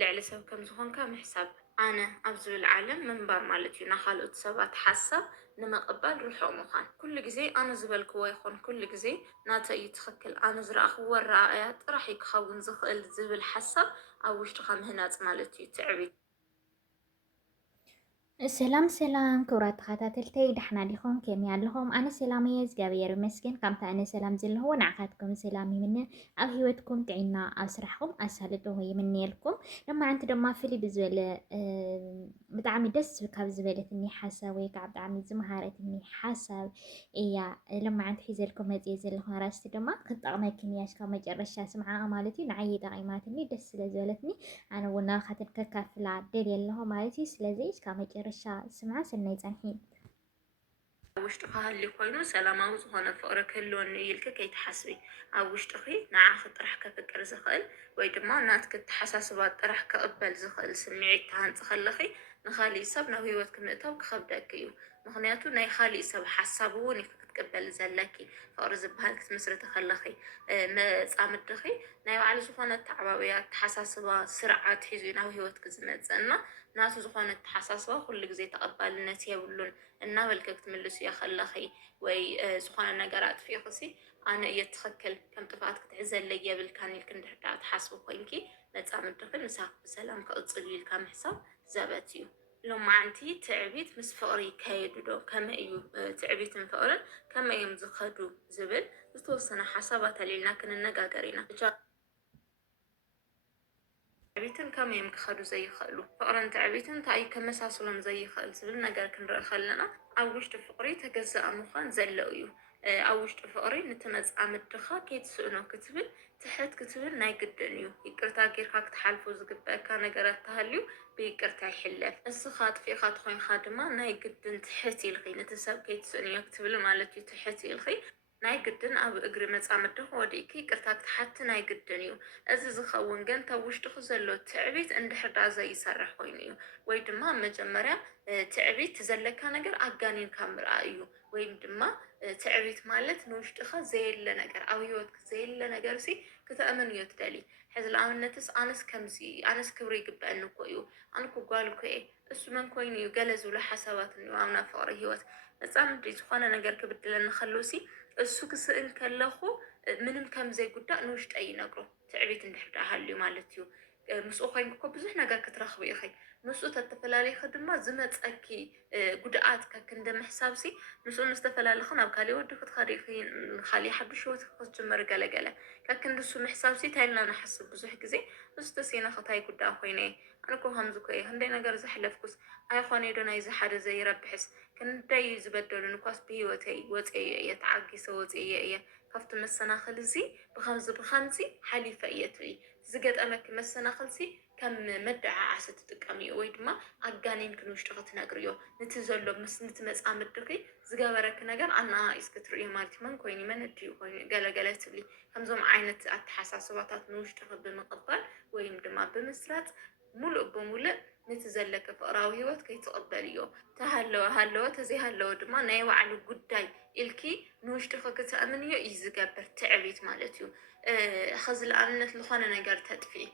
ልዕሊ ሰብ ከም ዝኾንካ ምሕሳብ ኣነ ኣብ ዝብል ዓለም ምንባር ማለት እዩ። ናይ ካልኦት ሰባት ሓሳብ ንምቕባል ርሑቕ ምዃን ኩሉ ግዜ ኣነ ዝበልክዎ ይኹን ኩሉ ግዜ ናተይ እዩ ትኽክል ኣነ ዝረኣኽዎ ኣረኣእያ ጥራሕ እዩ ክኸውን ዝኽእል ዝብል ሓሳብ ኣብ ውሽጥኻ ምህናፅ ማለት እዩ ትዕቢት። ሰላም ሰላም ክቡራት ተኸታተልተይ ደሕና ዲኹም ከመይ ኣለኹም? ኣነ ሰላም እየ እግዚኣብሔር ይመስገን። ከምታ ኣነ ሰላም ዘለኹዎ ንዓኻትኩም ሰላም ይምነ ኣብ ሂወትኩም ጥዕና ኣብ ስራሕኩም ኣሳልጦ ይምነየልኩም። ሎማዓንቲ ድማ ፍልይ ብዝበለ ብጣዕሚ ደስ ካብ ዝበለትኒ ሓሳብ ወይ ከዓ ብጣዕሚ ዝመሃረትኒ ሓሳብ እያ ሎማዓንቲ ሒዘልኩም መፅየ ዘለኹ ኣርእስቲ ድማ ክትጠቕመክን እያ እስካብ መጨረሻ ስምዓኣ ማለት እዩ። ንዓይ ጠቒማትኒ ደስ ስለ ዝበለትኒ ኣነ እውን ናብኻትን ከካፍላ ደልየ ኣለኹ ማለት እዩ። ስለዚ እስካብ መጨረሻ ስምዓ ሰናይ ፀንሒ። ኣብ ውሽጥኻ ሃልዩ ኮይኑ ሰላማዊ ዝኾነ ፍቕሪ ክህልወኒ ኢልክ ከይትሓስቢ ኣብ ውሽጥኺ ንዓኺ ጥራሕ ከፍቅር ዝኽእል ወይ ድማ ናትክ ተሓሳስባት ጥራሕ ክቕበል ዝኽእል ስምዒት ተሃንፂ ከለኺ ንኻሊእ ሰብ ናብ ሂወት ክምእታው ክኸብደክ እዩ። ምክንያቱ ናይ ካሊእ ሰብ ሓሳብ እውን ኢኻ ክትቅበል ዘለኪ ፍቕሪ ዝበሃል ክትምስርቲ ከለኺ መፃምድኺ ናይ ባዕሉ ዝኾነ ተዓባብያ ተሓሳስባ ስርዓት ሒዙ ናብ ሂወትክ ዝመፅእ እና ናቱ ዝኾነ ተሓሳስባ ኩሉ ግዜ ተቐባልነት የብሉን እናበልከ ክትምልስ እያ ከለኺ ወይ ዝኾነ ነገር ኣጥፊኽሲ ኣነ እየ ትኽክል ከም ጥፋት ክትዕዘለይ የብልካን ኢልክ እንድሕር ትሓስቢ ኮንኪ መፃምድኺ ንሳክ ብሰላም ክቕፅል ኢልካ ምሕሳብ ዘበት እዩ። ሎማዓንቲ ትዕቢት ምስ ፍቕሪ ይካየዱ ዶ? ከመይ እዩ ትዕቢትን ፍቕርን ከመይ እዮም ዝኸዱ ዝብል ዝተወሰነ ሓሳባት ኣልዒልና ክንነጋገር ኢና። ትዕቢትን ከመይ እዮም ክኸዱ ዘይኽእሉ ፍቕርን ትዕቢትን እንታይ እዩ ከመሳስሎም ዘይኽእል ዝብል ነገር ክንርኢ ከለና ኣብ ውሽጢ ፍቕሪ ተገዛእ ምዃን ዘሎ እዩ። ኣብ ውሽጢ ፍቕሪ ንትመፃምድኻ ከይትስእኖ ክትብል ትሕት ክትብል ናይ ግድን እዩ። ይቅርታ ጌርካ ክትሓልፎ ዝግበአካ ነገራት እንተሃልዩ ብይቅርታ ይሕለፍ። እስኻ ኣጥፊእኻ እንተኮይንካ ድማ ናይ ግድን ትሕት ኢልኺ ነቲ ሰብ ከይትስእንዮ ክትብል ማለት እዩ። ትሕት ኢልኺ ናይ ግድን ኣብ እግሪ መፃምድኺ ወዲእኪ ይቅርታ ክትሓቲ ናይ ግድን እዩ። እዚ ዝኸውን ግን ካብ ውሽጥኹ ዘሎ ትዕቢት እንድሕር ዳ ዘይሰርሕ ኮይኑ እዩ። ወይ ድማ መጀመርያ ትዕቢት ዘለካ ነገር ኣጋኒንካ ምርኣይ እዩ። ወይም ድማ ትዕቢት ማለት ንውሽጥኻ ዘየለ ነገር ኣብ ሂወትክ ዘየለ ነገር ሲ ክትእምን እዮ ትደሊ። ሕዚ ንኣብነትስ ኣነስ ከምዚ ኣነስ ክብሪ ይግበአኒ እኮ እዩ ኣነ እኮ ጓል እኮ እየ እሱ መን ኮይኑ እዩ ገለ ዝብሉ ሓሳባት እኒኦ ኣብ ናይ ፍቕሪ ሂወት መፃምዲ ዝኾነ ነገር ክብድለኒ ከሎ ሲ እሱ ክስእል ከለኹ ምንም ከም ዘይጉዳእ ንውሽጠይ ይነግሮ ትዕቢት እንድሕር ዳ ሃልዩ ማለት እዩ። ምስኡ ኮይንኩ እኮ ብዙሕ ነገር ክትረኽቢ ኢኺ ምስኡ ተተፈላለይኺ ድማ ዝመፀኪ ጉድኣት ከክንደ ምሕሳብ ሲ ምስኡ ምስ ተፈላለኺ ናብ ካሊእ ወዲ ክትኸዲ ኢኺ ካሊእ ሓዱሽ ሂወት ክትጅመሪ ገለገለ ከክንዲ እሱ ምሕሳብ ሲ እንታይ ኢልና ንሓስብ ብዙሕ ግዜ እሱ ተሲእነኺ እንታይ ጉዳእ ኮይነ ኣነ እኮ ከምዚ እኮ እየ ክንደይ ነገር ዘሕለፍኩስ ኣይኮነ ዶ ናይዚ ሓደ ዘይረብሕስ ክንደይ ዝበደሉን እኳስ ብሂወተይ ወፅየ እየ ተዓጊሰ ወፅየ እየ ካብቲ መሰናኽል እዚ ብከምዚ ብከምዚ ሓሊፈ እየ ትርኢ ዝገጠመኪ መሰናኽል ሲ ከም መደዓዓሲ ትጥቀሚ እዩ ወይ ድማ ኣጋኒንክ ንውሽጢ ክትነግሪ እዮ ነቲ ዘሎ ምስ ነቲ መፃምድኺ ዝገበረኪ ነገር ኣነኣኢስ ክትርእዮ ማለት እዩ። መን ኮይኑ መን እድዩ ኮይኑ ገለገለ ትብሊ ከምዞም ዓይነት ኣተሓሳስባታት ንውሽጢኺ ብምቕባል ወይም ድማ ብምስራፅ ሙሉእ ብሙሉእ ነቲ ዘለከ ፍቕራዊ ሂወት ከይትቕበል እዮ። ተሃለወ ሃለወ ተዘይሃለወ ድማ ናይ ባዕሉ ጉዳይ ኢልኪ ንውሽጢኺ ክትኣምን እዮ እዩ ዝገብር ትዕቢት ማለት እዩ። ኸዚ ንኣብነት ዝኾነ ነገር ተጥፊእ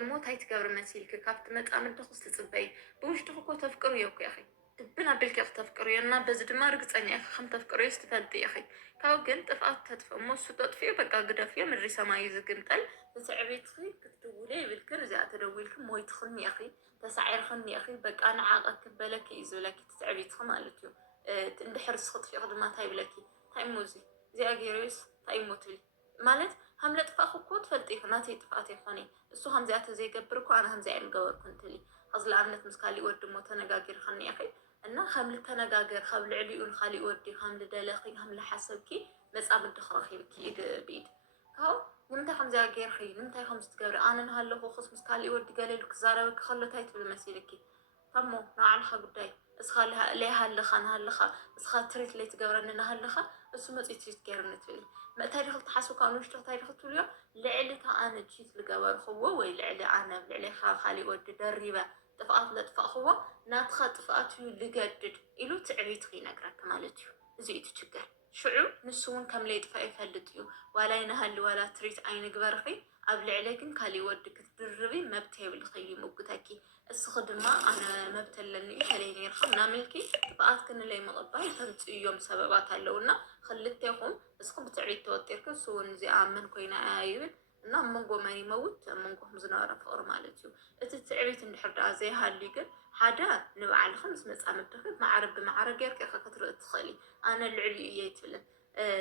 እሞ እንታይ ትገብሪ መሲልክ ካብቲ መፃምድኺ ትፅበይ ብውሽጥኺ እኮ ተፍቅሩ እዮ እኮ ኢኺ ድብን ኣቢልኪ ክተፍቅሩ እዮ እና በዚ ድማ ርግፀኛ ኢኺ ከም ተፍቅሩ እዮ ትፈልጢ ኢኺ ካብ ግን ጥፍኣት ተጥፍእ እሞ እሱ ተጥፊኡ በቃ ግደፍዮ ምድሪ ሰማይ ዝግምጠል ብትዕቢትኺ ክትድውለ ይብልክን እዚኣ ተደዊልክ ሞይትኽኒ ኢኺ ተሳዒርኽኒ ኢኺ በቃ ንዓቐ ክበለኪ እዩ ዝብለኪ ትዕቢትኺ ማለት እዩ። እንድሕር ስኽጥፊእኺ ድማ እንታይ ይብለኪ እንታይ እሞ እዚ እዚኣ ገይረዩስ እንታይ እሞ ትብል ማለት ሃምለ ጥፋእኺ እኮ ትፈልጢ ኢኺ ናተይ ጥፍኣት ኣይኮነ እሱ ከምዚኣ ተዘይገብር እኮ ኣነ ከምዚኣ ይምገበርኩ ትብሊ። ሕዚ ንኣብነት ምስ ካሊእ ወዲ እሞ ተነጋጊርክኒ ኢኺ እና ከም ልተነጋገር ካብ ልዕሊኡ ንካሊእ ወዲ ከም ልደለኺ ከም ልሓሰብኪ መፃምዲ ክረኺብኪ ኢድ ብኢድ ካብኡ ንምንታይ ከምዚኣ ጌርኺ ንምንታይ ከምዚ ትገብሪ ኣነ ንሃለኹ ክስ ምስ ካሊእ ወዲ ገለሉ ክዛረበኪ ከሎ እንታይ ትብል መሲልኪ እሞ ናይ ባዕልኻ ጉዳይ እስኻ ለይሃለኻ ንሃለኻ እስኻ ትሪት ለይትገብረኒ ንሃለኻ እሱ መፅኡ ትሪት ገይሩኒ ትብል እንታይ ድኽል ትሓስቡ ካብ ንውሽጢ እንታይ ድኽል ትብል እዮ ልዕሊታ ኣነ ቺት ዝገበርኽዎ ወይ ልዕሊ ኣነ ልዕሊኻ ካሊእ ወዲ ደሪበ ጥፍኣት ለጥፋእኽዎ ናትኻ ጥፍኣት እዩ ልገድድ ኢሉ ትዕቢትኺ ይነግረካ ማለት እዩ። እዚ እዩ እቲ ችግር። شعو نسون كم ليت فايفلت ولا ينهل ولا تريت عين جبرخي قبل عليكن كالي ودك تدربي ما بتهيب الخيلي موجوداكي السخدمة أنا ما بتلني خليني يرخمنا ملكي بقات كن اللي مقطعي فهمت يوم سببات هلونا خلتهم بس خب تعيد توترك سون زي عمن كوينا عايبن እና መንጎ መን ይመውት መንጎ ዝነበረ ፍቅሪ ማለት እዩ እቲ ትዕቢት እንድሕር ዳኣ ዘይሃልዩ ግን ሓደ ንባዕልኻ ምስ መፃምድኺ ማዕረ ብማዕረ ጌርካ ኢኻ ክትርኢ ትኽእሊ ኣነ ልዕልዩ እየ ይትብልን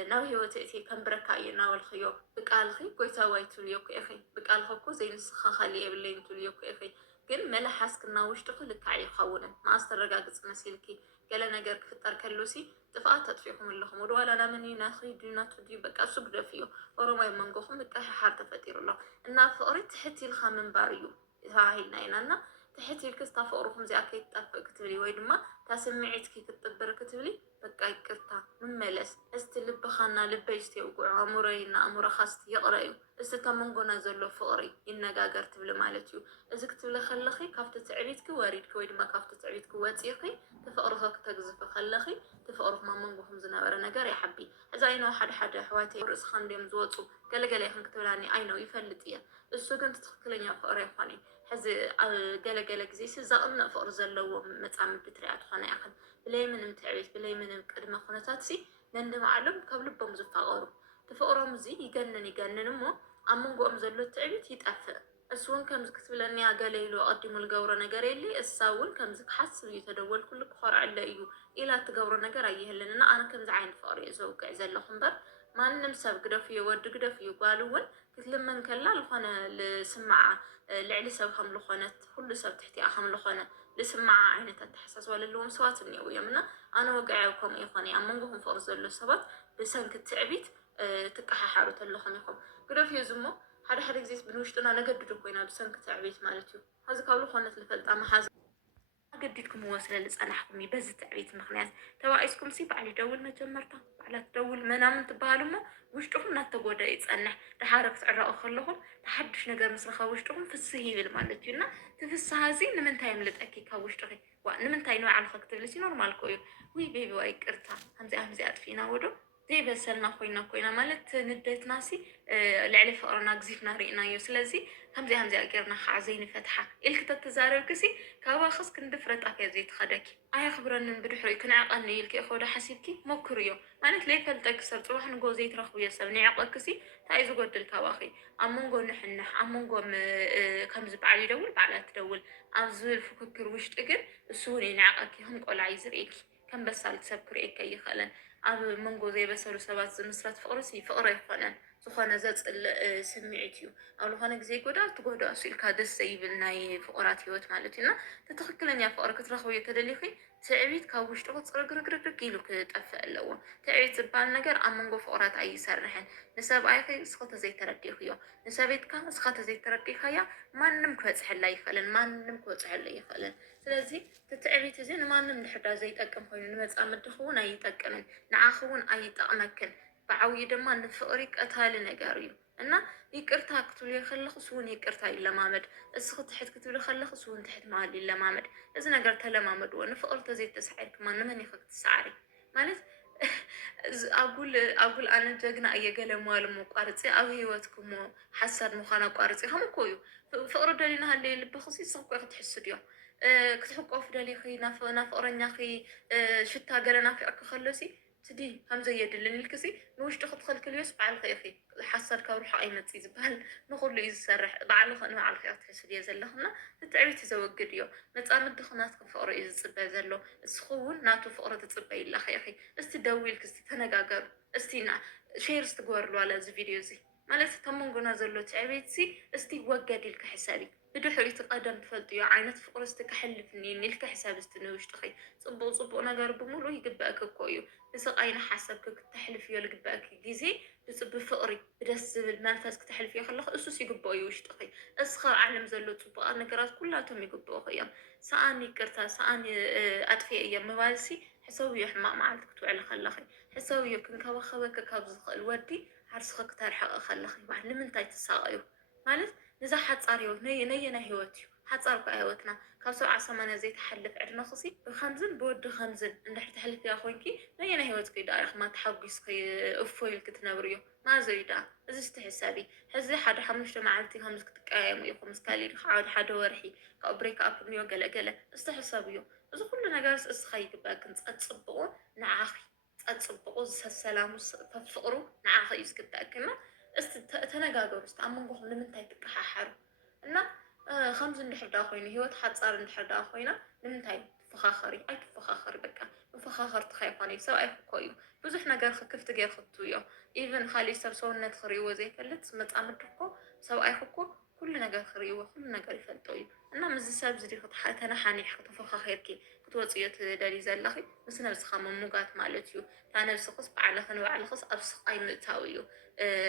ናብ ሂወት እቲ ከንብረካ እየ እናበልኽዮ ብቃልኺ ጎይታዋይ ትብልዮ ኩ ኢኺ ብቃልኺ እኮ ዘይንስኻ ካሊእ የብለይን ትብልዮ ኩ ኢኺ ግን መላሓስክና ውሽጢኺ ልክዕ ይኸውንን ማኣስተረጋግፅ መሲልኪ ገለ ነገር ክፍጠር ከሎሲ ጥፍኣት ተጥፊኹም ኣለኹም ወደኋላ ናመን ናኸይዱ ናትድዩ በቃ እሱ ግደፍ እዩ ኦሮማይ መንጎኹም ምቅሕሓር ተፈጢሩ ኣሎ እና ፍቅሪ ትሕት ኢልካ ምንባር እዩ ተባሂልና ኢና እና ትሕት ኢልክስ እታ ፍቅርኩም እዚኣ ከይትጠፍእ ክትብሊ ወይ ድማ እታ ስምዒትኪ ክትጥብር ክትብሊ በቃ ይቅርታ ምመለስ እስቲ ልብኻና ልበይ እስቲ የውጉዑ ኣእሙረይና ኣእሙረኻ እስቲ ይቕረ እዩ እስቲ ተመንጎና ዘሎ ፍቅሪ ይነጋገር ትብሊ ማለት እዩ እዚ ክትብሊ ከለኺ ካብቲ ትዕቢትኪ ወሪድኪ ወይ ድማ ካብቲ ትዕቢትኪ ወፂኺ ትፍቅርኺ ክተግዝፊ ከለኺ ትፍቅርኩም ኣብ መንጎኹም ዝነበረ ነገር ይሓቢ እዛ ኢኖ ሓደ ሓደ ኣሕዋተይ ርእስኻ እንድዮም ዝወፁ ገለገለ ይኹን ክትብላኒ ኣይነው ይፈልጥ እየ እሱ ግን ትክክለኛ ፍቅሪ ይኮነ ሕዚ ገለገለ ግዜ ዘቕንዕ ፍቅሪ ዘለዎ መፃምዲ ትሪኣ ትኾነ ኢኽን ብለይ ምንም ትዕቢት ብለይ ምንም ቅድመ ኩነታት ሲ ነንድባዕሎም ካብ ልቦም ዝፋቐሩ ትፍቅሮም እዚ ይገንን እሞ ኣብ መንጎኦም ዘሎ ትዕቢት ይጠፍእ እሱ እውን ከምዚ ክትብለኒ ገለ ኢሉ ቀዲሙ ዝገብሮ ነገር የለ እሳ እውን ከምዚ ክሓስብ እዩ ተደወልኩሉ ክኮርዐለ እዩ ኢላ ትገብሮ ነገር ኣይህልንና ኣነ ከምዚ ዓይነት ፍቅሪ እየ ዘውግዕ ዘለኹ እምበር ማንም ሰብ ግደፍ እዩ ወዲ ግደፍ እዩ ጓል እውን ክትልመን ከላ ዝኾነ ልስማዓ ልዕሊ ሰብ ከም ዝኾነት ኩሉ ሰብ ትሕቲኣ ከም ዝኾነ ልስማዓ ዓይነት ኣተሓሳስባ ዘለዎም ሰባት እኒአው እዮም እና ኣነ ወግዐ ከምኡ ይኾነ ኣብ መንጎኹም ፍቅሪ ዘሎ ሰባት ብሰንኪ ትዕቢት ትቀሓሓሩ ተለኹም ኢኹም ግደፍ እዩ ዝሞ ሓደ ሓደ ግዜ ብንውሽጡና ነገድዱ ኮይና ብሰንኪ ትዕቢት ማለት እዩ ሕዚ ካብ ዝኾነት ልፈልጣ መሓዝ ገዲድኩም ወስለ ዝፀናሕኩም በዚ ትዕቢት ምክንያት ተባኢስኩም ሲ ባዕሊ ደውል መጀመርታ ባዕላ ትደውል መናምን ትበሃሉ እሞ ውሽጥኩም እናተጎደ ይፀንሕ ድሓረ ክትዕረቑ ከለኹም ተሓድሽ ነገር ምስረኻ ውሽጥኩም ፍስህ ይብል ማለት እዩ እና ትፍስሃ እዚ ንምንታይ ምልጠኪ ካብ ውሽጥኺ ንምንታይ ንባዕልኻ ክትብልሲ ኖርማል ኮ እዩ ውይ ቤቢ ዋይ ቅርታ ከምዚኣ ኣጥፊና ወዶ ዘይበሰልና ኮይና ማለት ንደትና ሲ ልዕሊ ፍቅርና ግዚፍና ርኢናዮ ስለዚ ከምዚኣ ጌርና ከዓ ዘይንፈትሓ ኢልክ ተተዛረብክሲ ካባኸስ ክንድፍረጣከ ዘይትኸደኪ ኣየኽብረንን ብድሕሪ ክንዕቐኒ ኢልክ ኢኸወዶ ሓሲብኪ ሞክር እዮ ማለት ለይፈልጠኪ ሰብ ፅባሕ ንጎ ዘይትረኽብዮ ሰብ ንዕቐክሲ እንታይ ዝጎድል ካባኺ ኣብ መንጎ ንሕንሕ ኣብ መንጎ ከምዚ በዓል ይደውል ባዕላ ትደውል ኣብ ዝብል ፍክክር ውሽጢ ግን እሱ እውን ይንዕቐኪ ከም ቆልዓ እዩ ዝርእኪ ከም በሳልቲ ሰብ ክርእየካ ኣይኽእለን ኣብ መንጎ ዘይበሰሉ ሰባት ዝምስረት ፍቅሪ ፍቅሪ ኣይኮነን ዝኾነ ዘፅልእ ስምዒት እዩ ኣብ ዝኾነ ግዜ ጎዳእ ትጎዳእ ኢልካ ደስ ዘይብል ናይ ፍቁራት ሂወት ማለት እዩ እና ትክክለኛ ፍቅሪ ክትረኽብዮ ተደሊኺ ትዕቢት ካብ ውሽጢ ፅርግርግርግርግ ኢሉ ክጠፍእ ኣለዎ ትዕቢት ዝበሃል ነገር ኣብ መንጎ ፍቁራት ኣይሰርሕን ንሰብኣይኺ እስኸ ተዘይተረዲኽዮ ንሰቤትካ እስኻ ተዘይተረዲኻያ ማንም ክበፅሐላ ይኽእልን ማንም ክበፅሐላ ይኽእልን ስለዚ ትዕቢት እዚ ንማንም ድሕዳ ዘይጠቅም ኮይኑ ንመፃምድኺ እውን ኣይጠቅምን ንዓኺ እውን ኣይጠቕመክን ብዓብዪ ድማ ንፍቅሪ ቀታሊ ነገር እዩ እና ይቅርታ ክትብሉ ከለኹ ስውን ይቅርታ ይለማመድ እስኺ ትሕት ክትብሉ ከለኹ ስውን ትሕት መሃል ይለማመድ እዚ ነገር ተለማመድዎ ንፍቅሪ ተዘይተሰዓርክማ ንመን ኢኸ ክትሰዓሪ ማለት ኣጉል ኣነ ጀግና እየ ገለ መዋል ቋርፂ ኣብ ሂወትኩሞ ሓሳድ ምዃን ኣቋርፂ ከም እኮ እዩ ፍቅሪ ደሊና ሃለየ ልብኽሲ ስኽኮ ክትሕስድ እዮም ክትሕቆፍ ደሊኺ ናብ ፍቅረኛኺ ሽታ ገለ ናፊዕኪ ከሎሲ ትዲ ከምዘየድልን ኢልክሲ ንውሽጢ ክትከልክልዮስ ባዕልኸ ኢኺ ሓሳድ ካብ ሩሑ ኣይመፅ ዝበሃል ንኩሉ እዩ ዝሰርሕ ባዕልኸ ንባዕልኸ ክትሕስድ እየ ዘለኽና ትዕቢት ዘወግድ እዮ መፃምዲ ናትኩም ፍቅሪ እዩ ዝፅበ ዘሎ እስኹ እውን ናቱ ፍቅሪ ትፅበይ ኢላኸ ኢኺ እስቲ ደው ኢልክ እስቲ ተነጋገሩ እስቲ ሼር ስትግበርሉ ዋላ እዚ ቪድዮ እዚ ማለት ተመንጎና ዘሎ ትዕቢት ሲ እስቲ ወገድ ኢልካ ሕሰቢ ብድሕሪት ቀደም ትፈልጥዮ ዓይነት ፍቅሪ እስቲ ክሕልፍኒ ኢልካ ሕሳብ እስቲ ንውሽጢኺ ፅቡቅ ነገር ብምሉ ይግበአክ እኮ እዩ ብስቃይ ንሓሰብክ ክትሕልፍዮ ዝግበአክ ግዜ ብፍቅሪ ብደስ ዝብል መንፈስ ክትሕልፍዮ ከለኹ እሱስ ይግብኦ እዩ ውሽጢኺ እስኻ ዓለም ዘሎ ፅቡቃት ነገራት ኩላቶም ይግብኦኹ እዮም ሰኣኒ ይቅርታ ሰኣኒ ኣጥፍየ እየ ምባልሲ ሕሰብዮ ሕማቅ መዓልቲ ክትውዕሊ ከለኺ ሕሰብዮ ክንከባኸበካ ካብ ዝኽእል ወዲ ዓርስኻ ክተርሕቕ ከለኺ ንምንታይ ትሳቀዩ ማለት ንዛ ሓፃር ሂወት ነየና ሂወት እዩ حصل كأيوتنا كابسو عصمنا زي تحلف عدنا خصي بخمزن بود خمزن إن رح تحلف يا أخوينكي ما ينهيوت كيدا أخ ما تحوجس كي أفويل كتنابريو ما زيدا إذا استحسابي هذا حدا حمشت معلتي خمس كتقايم ويقوم سكالي حاد حدا ورحي كأبريك أبنيو جلا استحسابيو إذا كلنا جالس إسخاي كبا كنت أتصبقو نعاخي أتصبقو السلام ففقرو نعاخي يسكت تنقاقر استعمل لمنتاي تكححر እና ከምዚ እንድሕር ዳ ኮይኑ ሂወት ሓፃር እንድሕር ዳ ኮይና ንምንታይ ትፈኻኸሪ ኣይትፈኻኸሪ በቃ መፈኻኸርቲ ከይኮነ ሰብ ኣይክኮ እዩ ብዙሕ ነገር ክፍቲ ገይር ክትቱ እዮ ኢቨን ካሊእ ሰብ ሰውነት ክርእይዎ ዘይፈልጥ መፃምድ እኮ ሰብኣይ ክኮ ኩሉ ነገር ክርእይዎ ኩሉ ነገር ይፈልጦ እዩ እና ምዚ ሰብ ዝዲ ተነሓኒሕ ክትፈኻኸርኪ ክትወፅዮ ትደሊ ዘለኺ ምስ ነብስኻ ምሙጋት ማለት እዩ እታ ነብስኽስ ባዕልኽን ባዕልኽስ ኣብ ስቃይ ምእታው እዩ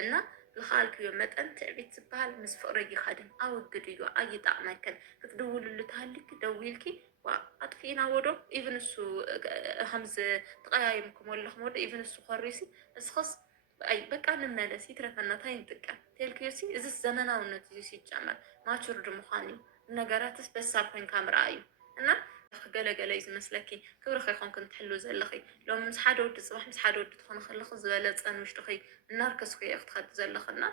እና ዝኻልክዮ መጠን ትዕቢት ዝበሃል ምስ ፍቅሪ ይኸድን ኣወግድ እዩ ኣይጣዕመክን ክትድውልሉ ተሃሊክ ደዊልኪ ኣጥፊእና ወዶ ኢቨን እሱ ከምዚ ተቀያይምኩም ኣለኹም ወዶ ኢቨን እሱ ኮሪሲ እስኸስ ኣይ በቃ ንመለስ ይትረፈና እንታይ ንጥቀም ተልክዮሲ እዚ ዘመናውነት እዩ ሲጨመር ማቹርድ ምዃን እዩ ነገራትስ በሳል ኮንካ ምርኣይ እዩ እና ገለገለ እዩ ዝመስለኪ ክብሪ ከይኮንክ እንትሕሉ ዘለኺ ሎም ምስ ሓደ ወዲ ፅባሕ ምስ ሓደ ወዲ ትኾኑ ከለኹ ዝበለፀን ውሽጢኺ እናርከስኩ እየ ክትኸዲ ዘለኽና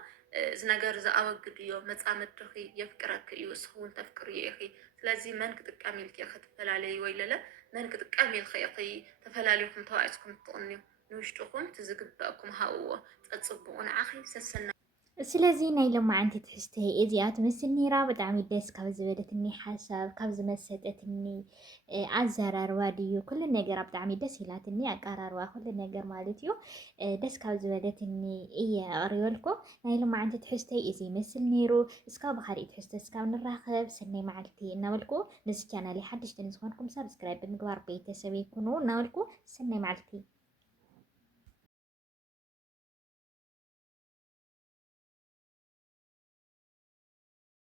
እዚ ነገር ዝኣወግድ እዮ መፃመድኺ የፍቅረክ እዩ እስኹውን ተፍቅር ኢኺ ስለዚ መን ክጥቀም ኢልክ ክትፈላለዩ ወይ ለለ መን ክጥቀም ኢልክ ኢኺ ተፈላለዩኩም ተዋዒስኩም ትቕንዩ ንውሽጢኹም ትዝግበአኩም ሃብዎ ፀፅቡቑ ንዓኺ ሰሰና ስለዚ ናይ ሎማዓንቲ ትሕዝተይ እዚኣ ትመስል ኔራ ብጣዕሚ ደስ ካብ ዝበለትኒ ሓሳብ ካብ ዝመሰጠትኒ ኣዘራርባ ድዩ ኩሉ ነገር ብጣዕሚ ደስ ኢላትኒ ኣቀራርባ ኩሉ ነገር ማለት እዩ ደስ ካብ ዝበለትኒ እየ ኣቕሪበልኩ ናይ ሎማዓንቲ ትሕዝተይ እዚ ይመስል ነይሩ እስካብ ብካልእ ትሕዝቶ እስካብ ንራኸብ ሰናይ መዓልቲ እናበልኩ ነዚ ቻናል ሓድሽቲ ንዝኾንኩም ሰብስክራይብ ብምግባር ቤተሰብ ይኩኑ እናበልኩ ሰናይ መዓልቲ